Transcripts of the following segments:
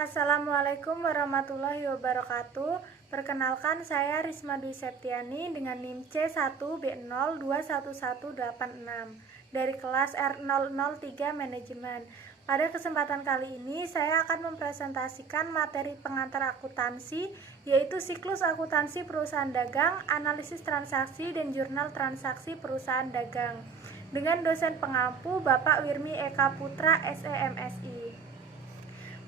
Assalamualaikum warahmatullahi wabarakatuh. Perkenalkan, saya Risma Dwi Septiani dengan NIM C1B021186 dari kelas R003 Manajemen. Pada kesempatan kali ini saya akan mempresentasikan materi pengantar akuntansi, yaitu siklus akuntansi perusahaan dagang, analisis transaksi, dan jurnal transaksi perusahaan dagang, dengan dosen pengampu Bapak Wirmi Eka Putra, SEMSI.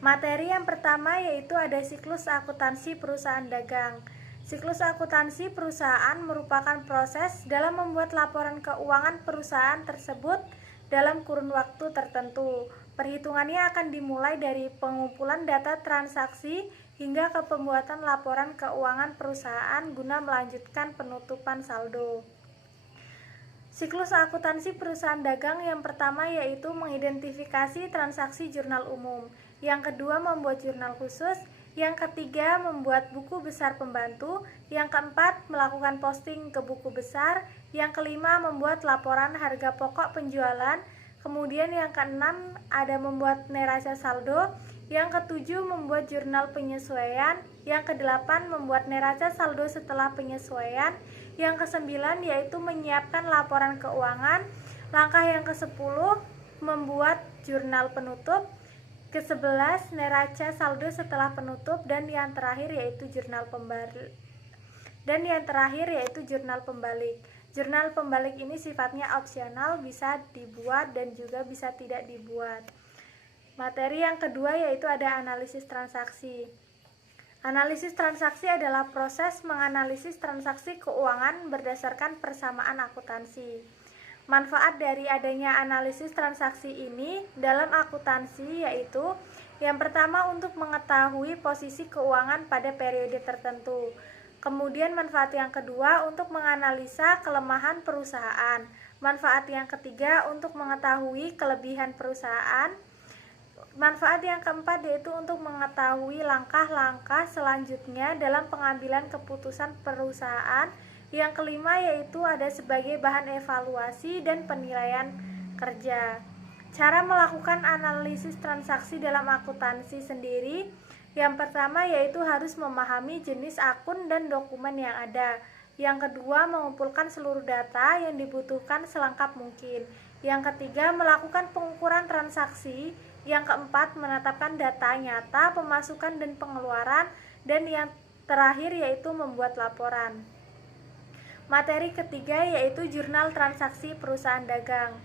Materi yang pertama yaitu ada siklus akuntansi perusahaan dagang. Siklus akuntansi perusahaan merupakan proses dalam membuat laporan keuangan perusahaan tersebut dalam kurun waktu tertentu. Perhitungannya akan dimulai dari pengumpulan data transaksi hingga ke pembuatan laporan keuangan perusahaan guna melanjutkan penutupan saldo. Siklus akuntansi perusahaan dagang yang pertama yaitu mengidentifikasi transaksi jurnal umum. Yang kedua, membuat jurnal khusus. Yang ketiga, membuat buku besar pembantu. Yang keempat, melakukan posting ke buku besar. Yang kelima, membuat laporan harga pokok penjualan. Kemudian yang keenam, ada membuat neraca saldo. Yang ketujuh, membuat jurnal penyesuaian. Yang kedelapan, membuat neraca saldo setelah penyesuaian. Yang kesembilan, yaitu menyiapkan laporan keuangan. Langkah yang ke-10, membuat jurnal penutup. Ke-11, neraca saldo setelah penutup, dan yang terakhir yaitu jurnal pembalik. Jurnal pembalik ini sifatnya opsional, bisa dibuat dan juga bisa tidak dibuat. Materi yang kedua yaitu ada analisis transaksi. Analisis transaksi adalah proses menganalisis transaksi keuangan berdasarkan persamaan akuntansi. Manfaat dari adanya analisis transaksi ini dalam akuntansi yaitu yang pertama untuk mengetahui posisi keuangan pada periode tertentu. Kemudian manfaat yang kedua untuk menganalisa kelemahan perusahaan. Manfaat yang ketiga untuk mengetahui kelebihan perusahaan. Manfaat yang keempat yaitu untuk mengetahui langkah-langkah selanjutnya dalam pengambilan keputusan perusahaan. Yang kelima yaitu ada sebagai bahan evaluasi dan penilaian kerja. Cara melakukan analisis transaksi dalam akuntansi sendiri, yang pertama yaitu harus memahami jenis akun dan dokumen yang ada. Yang kedua, mengumpulkan seluruh data yang dibutuhkan selengkap mungkin. Yang ketiga, melakukan pengukuran transaksi. Yang keempat, menetapkan data nyata, pemasukan dan pengeluaran. Dan yang terakhir yaitu membuat laporan. Materi ketiga yaitu jurnal transaksi perusahaan dagang.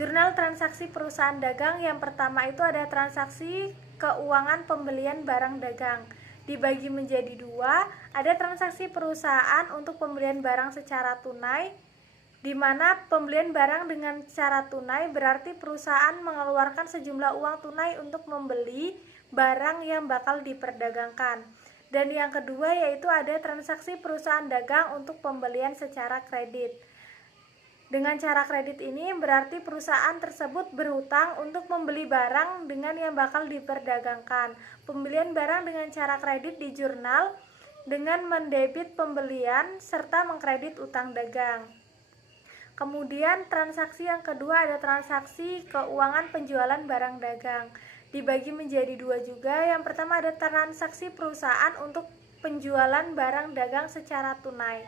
Jurnal transaksi perusahaan dagang yang pertama itu ada transaksi keuangan pembelian barang dagang. Dibagi menjadi dua, ada transaksi perusahaan untuk pembelian barang secara tunai, di mana pembelian barang dengan cara tunai berarti perusahaan mengeluarkan sejumlah uang tunai untuk membeli barang yang bakal diperdagangkan. Dan yang kedua yaitu ada transaksi perusahaan dagang untuk pembelian secara kredit. Dengan cara kredit ini berarti perusahaan tersebut berhutang untuk membeli barang dengan yang bakal diperdagangkan. Pembelian barang dengan cara kredit di jurnal dengan mendebit pembelian serta mengkredit utang dagang. Kemudian transaksi yang kedua ada transaksi keuangan penjualan barang dagang. Dibagi menjadi dua juga. Yang pertama ada transaksi perusahaan untuk penjualan barang dagang secara tunai.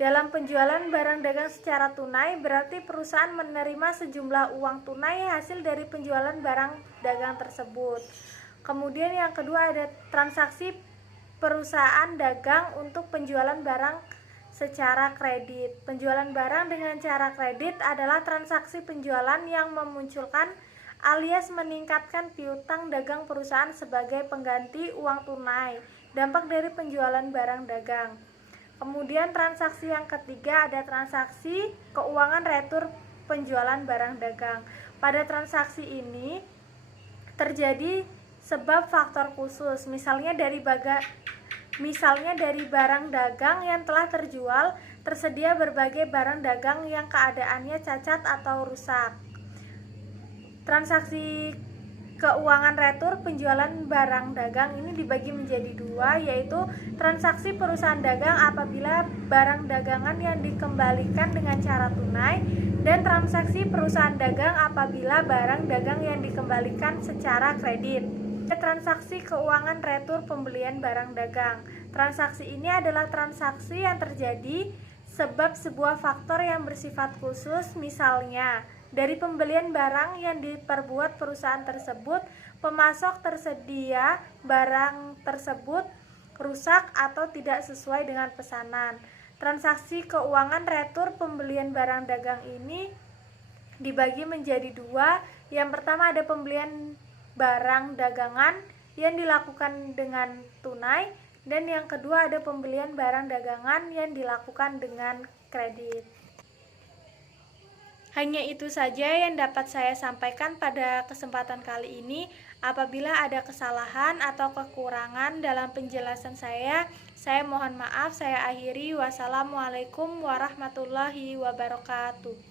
Dalam penjualan barang dagang secara tunai berarti perusahaan menerima sejumlah uang tunai hasil dari penjualan barang dagang tersebut. Kemudian yang kedua ada transaksi perusahaan dagang untuk penjualan barang secara kredit. Penjualan barang dengan cara kredit adalah transaksi penjualan yang memunculkan alias meningkatkan piutang dagang perusahaan sebagai pengganti uang tunai, dampak dari penjualan barang dagang. Kemudian transaksi yang ketiga ada transaksi keuangan retur penjualan barang dagang. Pada transaksi ini terjadi sebab faktor khusus, misalnya dari barang dagang yang telah terjual, tersedia berbagai barang dagang yang keadaannya cacat atau rusak. Transaksi keuangan retur penjualan barang dagang ini dibagi menjadi dua, yaitu transaksi perusahaan dagang apabila barang dagangan yang dikembalikan dengan cara tunai, dan transaksi perusahaan dagang apabila barang dagang yang dikembalikan secara kredit. Transaksi keuangan retur pembelian barang dagang. Transaksi ini adalah transaksi yang terjadi sebab sebuah faktor yang bersifat khusus, misalnya dari pembelian barang yang diperbuat perusahaan tersebut, pemasok tersedia barang tersebut rusak atau tidak sesuai dengan pesanan. Transaksi keuangan retur pembelian barang dagang ini dibagi menjadi dua. Yang pertama ada pembelian barang dagangan yang dilakukan dengan tunai, dan yang kedua ada pembelian barang dagangan yang dilakukan dengan kredit. Hanya itu saja yang dapat saya sampaikan pada kesempatan kali ini. Apabila ada kesalahan atau kekurangan dalam penjelasan saya mohon maaf. Saya akhiri. Wassalamualaikum warahmatullahi wabarakatuh.